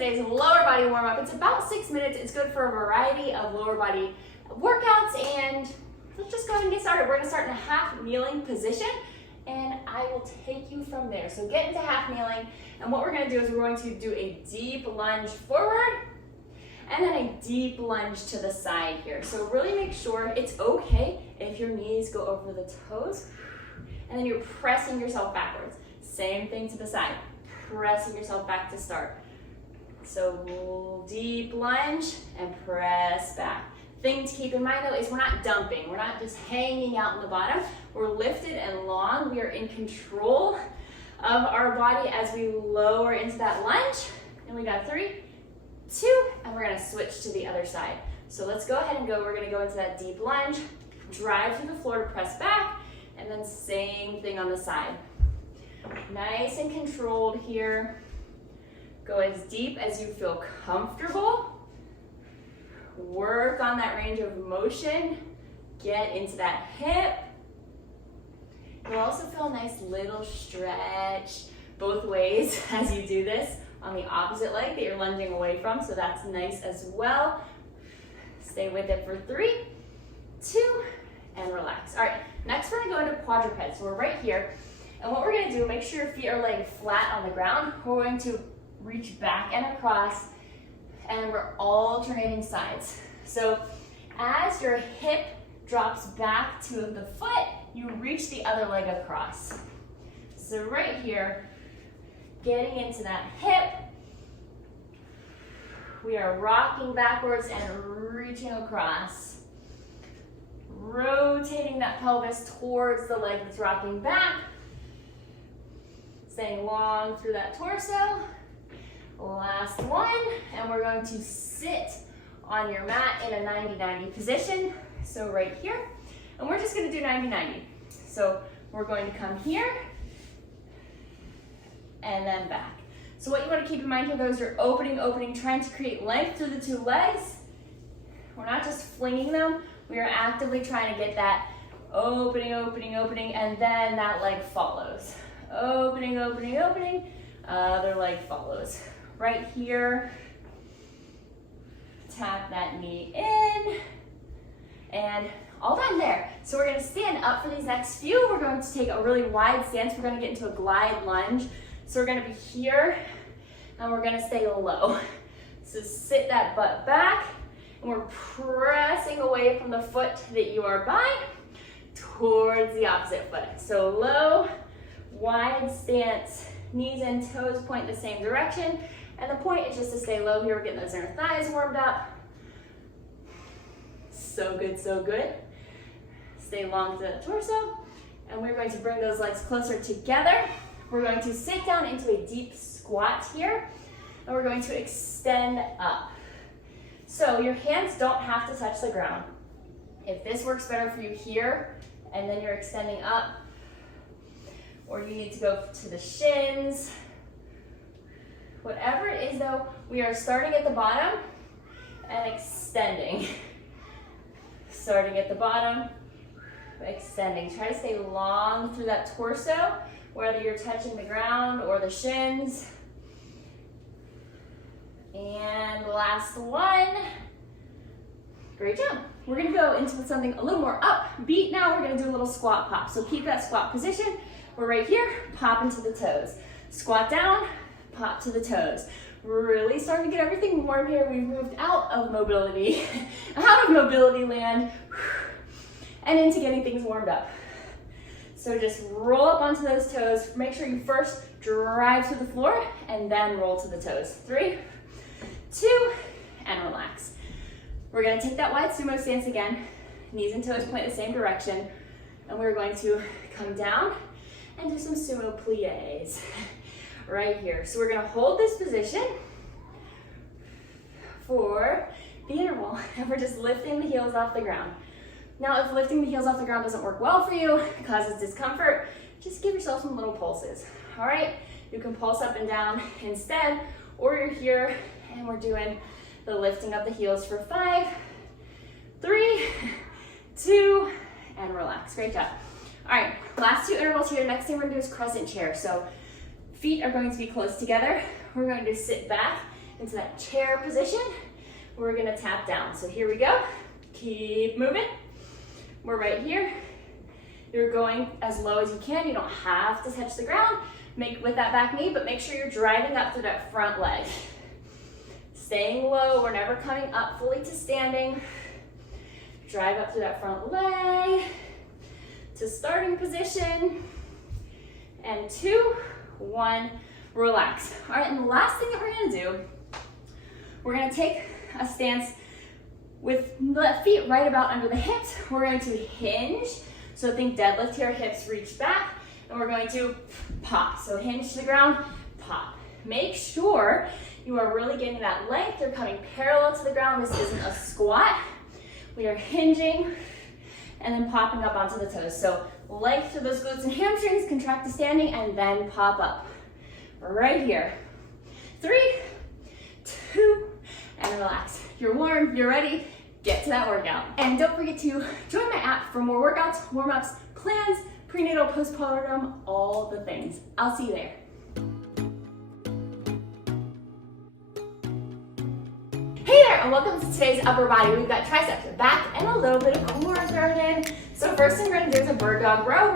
today's lower body warm-up. It's about 6 minutes. It's good for a variety of lower body workouts, and let's just go ahead and get started. We're gonna start in a half kneeling position, and I will take you from there. So get into half kneeling, and what we're gonna do is we're going to do a deep lunge forward, and then a deep lunge to the side here. So really make sure it's okay if your knees go over the toes, and then you're pressing yourself backwards. Same thing to the side, pressing yourself back to start. So deep lunge and press back. Thing to keep in mind though is we're not dumping. We're not just hanging out in the bottom. We're lifted and long. We are in control of our body as we lower into that lunge. And we got 3, 2, and we're gonna switch to the other side. So let's go ahead and go. We're gonna go into that deep lunge, drive through the floor to press back, and then same thing on the side. Nice and controlled here. Go as deep as you feel comfortable. Work on that range of motion. Get into that hip. You'll also feel a nice little stretch both ways as you do this on the opposite leg that you're lunging away from, so that's nice as well. Stay with it for 3, 2, and relax. All right, next we're gonna go into quadruped. So we're right here, and what we're gonna do, make sure your feet are laying flat on the ground. We're going to reach back and across, and we're alternating sides. So as your hip drops back to the foot, you reach the other leg across. So right here, getting into that hip, we are rocking backwards and reaching across. Rotating that pelvis towards the leg that's rocking back. Staying long through that torso. Last one, and we're going to sit on your mat in a 90-90 position. So right here, and we're just gonna do 90-90. So we're going to come here, and then back. So what you wanna keep in mind here though is you're opening, trying to create length through the 2 legs. We're not just flinging them, we are actively trying to get that opening, and then that leg follows. Opening, other leg follows. Right here, tap that knee in, and all done there. So we're gonna stand up for these next few. We're going to take a really wide stance. We're gonna get into a glide lunge. So we're gonna be here, and we're gonna stay low. So sit that butt back, and we're pressing away from the foot that you are by towards the opposite foot. So low, wide stance, knees and toes point the same direction. And the point is just to stay low here. We're getting those inner thighs warmed up. So good, so good. Stay long to the torso. And we're going to bring those legs closer together. We're going to sit down into a deep squat here. And we're going to extend up. So your hands don't have to touch the ground. If this works better for you here, and then you're extending up, or you need to go to the shins, whatever it is though, we are starting at the bottom and extending. Starting at the bottom, extending. Try to stay long through that torso, whether you're touching the ground or the shins. And last one. Great job. We're gonna go into something a little more upbeat now. We're gonna do a little squat pop. So keep that squat position. We're right here, pop into the toes. Squat down, pop to the toes. Really starting to get everything warm here. We've moved out of mobility land, and into getting things warmed up. So just roll up onto those toes. Make sure you first drive to the floor and then roll to the toes. 3, 2, and relax. We're gonna take that wide sumo stance again. Knees and toes point the same direction, and we're going to come down and do some sumo plies right here. So we're gonna hold this position for the interval, and we're just lifting the heels off the ground. Now, if lifting the heels off the ground doesn't work well for you, it causes discomfort, just give yourself some little pulses, all right? You can pulse up and down instead, or you're here and we're doing the lifting of the heels for 5, 3, 2, and relax. Great job. All right, last 2 intervals here. Next thing we're gonna do is crescent chair. So feet are going to be close together. We're going to sit back into that chair position. We're gonna tap down. So here we go. Keep moving. We're right here. You're going as low as you can. You don't have to touch the ground. Make with that back knee, but make sure you're driving up through that front leg. Staying low, we're never coming up fully to standing. Drive up through that front leg to starting position. And 2, 1, relax. All right, and the last thing that we're gonna do, we're gonna take a stance with the feet right about under the hips. We're going to hinge. So think deadlift here, hips reach back, and we're going to pop. So hinge to the ground, pop. Make sure you are really getting that length. You're coming parallel to the ground. This isn't a squat. We are hinging and then popping up onto the toes. So length to those glutes and hamstrings, contract to standing, and then pop up. Right here. 3, 2, and relax. You're warm, you're ready, get to that workout. And don't forget to join my app for more workouts, warm-ups, plans, prenatal, postpartum, all the things. I'll see you there. Hey there, and welcome to today's upper body. We've got triceps, back, and a little bit of core thrown in. So first thing we're gonna do is a bird dog row.